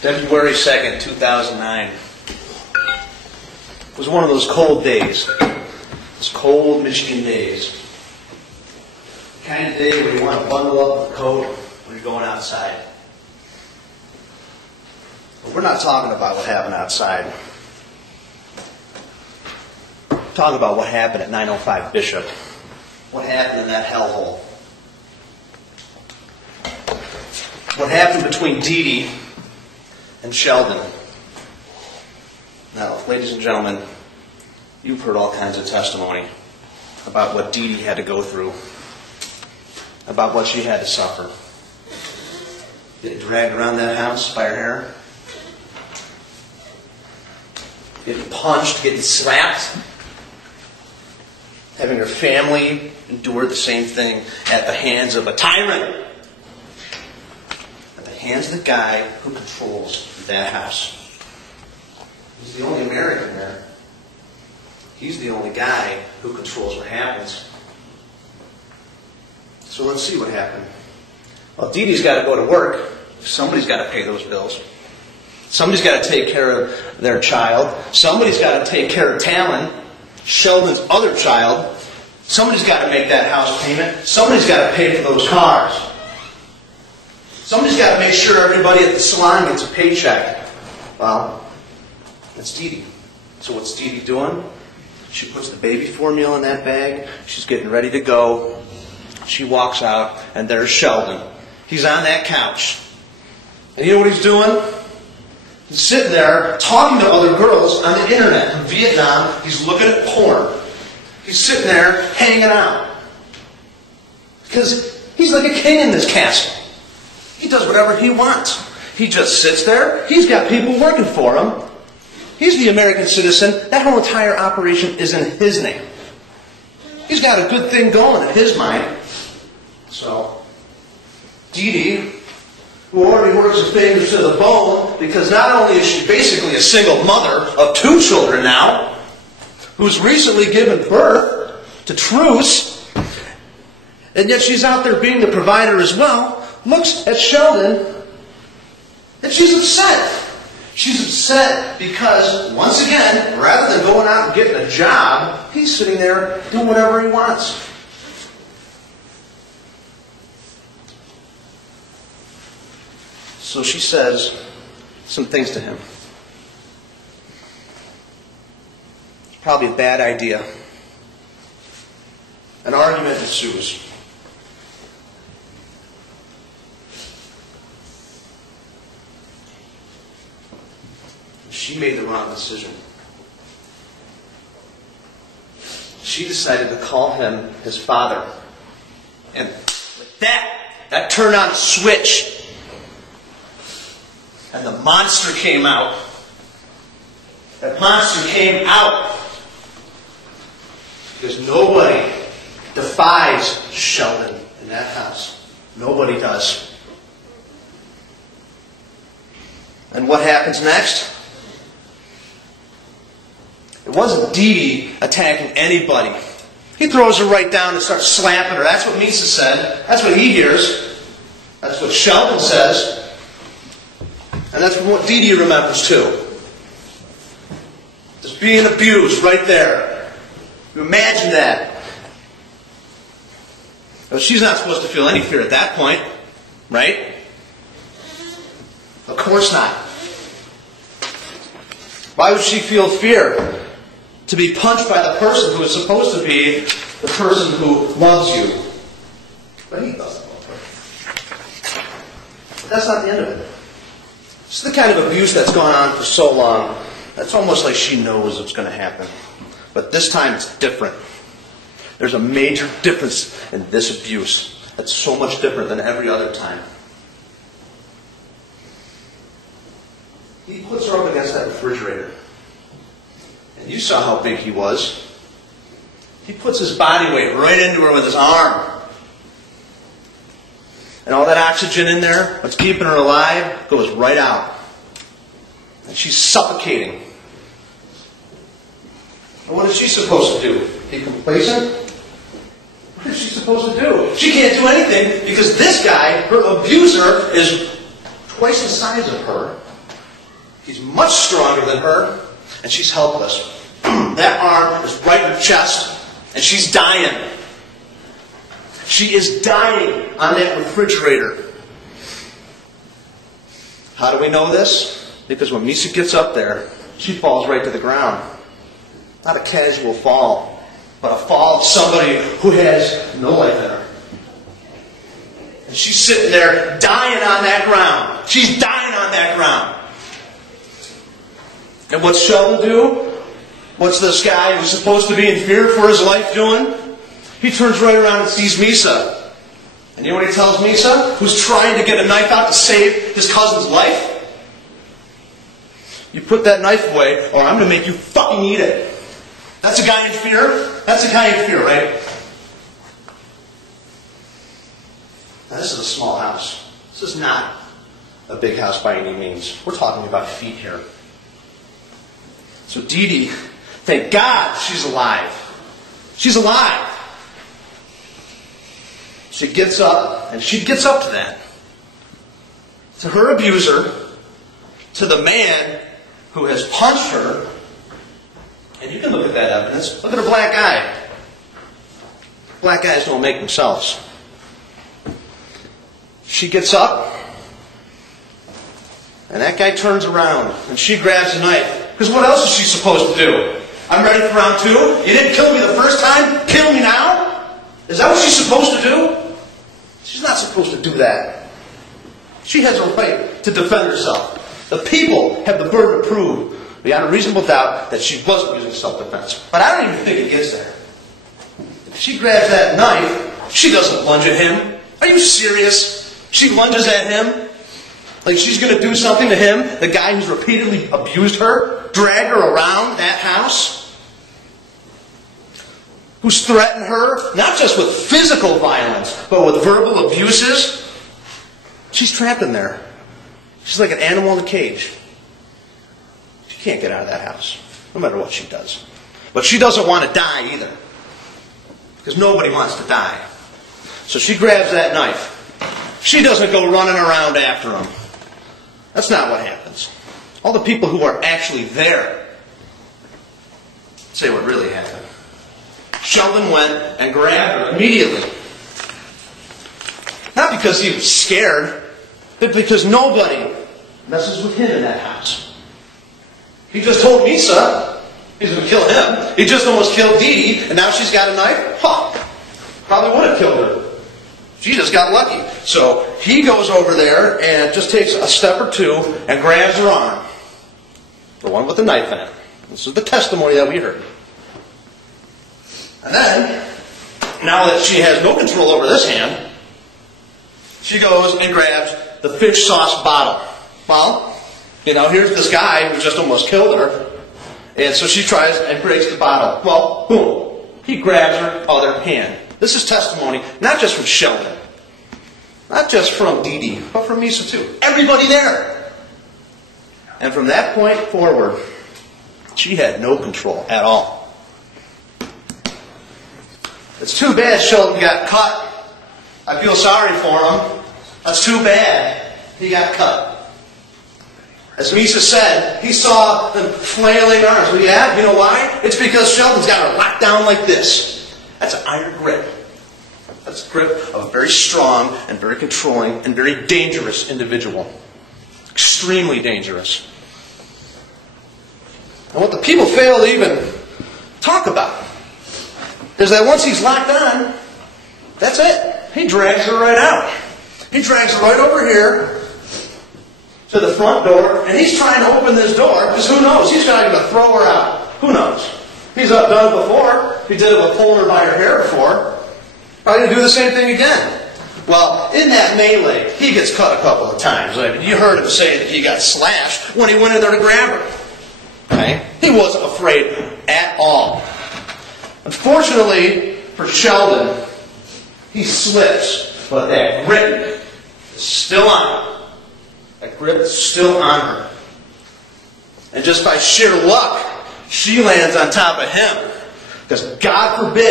February 2nd, 2009. It was one of those cold days. Those cold Michigan days. The kind of day where you want to bundle up a coat when you're going outside. But we're not talking about what happened outside. We're talking about what happened at 905 Bishop. What happened in that hellhole. What happened between Dee Dee and Sheldon. Now, ladies and gentlemen, you've heard all kinds of testimony about what Dee Dee had to go through, about what she had to suffer. Getting dragged around that house by her hair, getting punched, getting slapped, having her family endure the same thing at the hands of a tyrant. At the hands of the guy who controls that house. He's the only American there. He's the only guy who controls what happens. So let's see what happened. Well, Dee Dee's got to go to work. Somebody's got to pay those bills. Somebody's got to take care of their child. Somebody's got to take care of Talon, Sheldon's other child. Somebody's got to make that house payment. Somebody's got to pay for those cars. Somebody's got to make sure everybody at the salon gets a paycheck. Well, that's Dee Dee. So what's Dee Dee doing? She puts the baby formula in that bag. She's getting ready to go. She walks out, and there's Sheldon. He's on that couch. And you know what he's doing? He's sitting there talking to other girls on the internet. In Vietnam, he's looking at porn. He's sitting there hanging out. Because he's like a king in this castle. He does whatever he wants. He just sits there. He's got people working for him. He's the American citizen. That whole entire operation is in his name. He's got a good thing going in his mind. So, Dee Dee, who already works her fingers to the bone, because not only is she basically a single mother of 2 children now, who's recently given birth to Truce, and yet she's out there being the provider as well, looks at Sheldon, and she's upset. She's upset because, once again, rather than going out and getting a job, he's sitting there doing whatever he wants. So she says some things to him. It's probably a bad idea. An argument ensues. She made the wrong decision. She decided to call him his father. And with that turned on a switch. And the monster came out. That monster came out. Because nobody defies Sheldon in that house. Nobody does. And what happens next? It wasn't Dee Dee attacking anybody. He throws her right down and starts slapping her. That's what Misa said. That's what he hears. That's what Sheldon says. And that's what Dee Dee remembers too. Just being abused right there. You imagine that. Well, she's not supposed to feel any fear at that point, right? Of course not. Why would she feel fear? To be punched by the person who is supposed to be the person who loves you. But he doesn't love her. But that's not the end of it. It's the kind of abuse that's gone on for so long. That's almost like she knows it's going to happen. But this time it's different. There's a major difference in this abuse. That's so much different than every other time. He puts her up against that refrigerator. And you saw how big he was. He puts his body weight right into her with his arm. And all that oxygen in there, what's keeping her alive, goes right out. And she's suffocating. And what is she supposed to do? Be complacent? What is she supposed to do? She can't do anything because this guy, her abuser, is twice the size of her. He's much stronger than her, and she's helpless. That arm is right in her chest, and she's dying. She is dying on that refrigerator. How do we know this? Because when Misa gets up there, she falls right to the ground. Not a casual fall, but a fall of somebody who has no life in her. And she's sitting there dying on that ground. She's dying on that ground. And what's Sheldon do? What's this guy who's supposed to be in fear for his life doing? He turns right around and sees Misa. And you know what he tells Misa, who's trying to get a knife out to save his cousin's life? You put that knife away, or I'm going to make you fucking eat it. That's a guy in fear? That's a guy in fear, right? Now, this is a small house. This is not a big house by any means. We're talking about feet here. So Dee Dee, thank God she's alive. She's alive. She gets up, and she gets up to that. To her abuser, to the man who has punched her, and you can look at that evidence. Look at her black eye. Black guys don't make themselves. She gets up, and that guy turns around, and she grabs a knife. Because what else is she supposed to do? I'm ready for round 2. You didn't kill me the first time. Kill me now? Is that what she's supposed to do? She's not supposed to do that. She has a right to defend herself. The people have the burden to prove, beyond a reasonable doubt, that she wasn't using self-defense. But I don't even think it gets there. If she grabs that knife, she doesn't lunge at him. Are you serious? She lunges at him like she's going to do something to him, the guy who's repeatedly abused her, drag her around that house, who's threatened her, not just with physical violence, but with verbal abuses. She's trapped in there. She's like an animal in a cage. She can't get out of that house, no matter what she does. But she doesn't want to die either, because nobody wants to die. So she grabs that knife. She doesn't go running around after him. That's not what happens. All the people who are actually there say what really happened. Sheldon went and grabbed her immediately. Not because he was scared, but because nobody messes with him in that house. He just told Misa he's going to kill him. He just almost killed Dee Dee, and now she's got a knife? Probably would have killed her. She just got lucky. So he goes over there and just takes a step or two and grabs her arm. The one with the knife in it. This is the testimony that we heard. And then, now that she has no control over this hand, she goes and grabs the fish sauce bottle. Well, here's this guy who just almost killed her. And so she tries and breaks the bottle. Well, boom. He grabs her other hand. This is testimony, not just from Sheldon, not just from Dee Dee, but from Misa too. Everybody there. And from that point forward, she had no control at all. It's too bad Sheldon got cut. I feel sorry for him. That's too bad he got cut. As Misa said, he saw them flailing arms. Well, yeah, you know why? It's because Sheldon's got her locked down like this. That's an iron grip. That's the grip of a very strong and very controlling and very dangerous individual. Extremely dangerous. And what the people fail to even talk about is that once he's locked on, that's it. He drags her right out. He drags her right over here to the front door, and he's trying to open this door, because who knows? He's trying to throw her out. Who knows? He's done it before. He did it with pulling her by her hair before. Probably going to do the same thing again. Well, in that melee, he gets cut a couple of times. I mean, you heard him say that he got slashed when he went in there to grab her. Okay? He wasn't afraid at all. Unfortunately for Sheldon, he slips, but that grip is still on her. That grip is still on her. And just by sheer luck, she lands on top of him. Because God forbid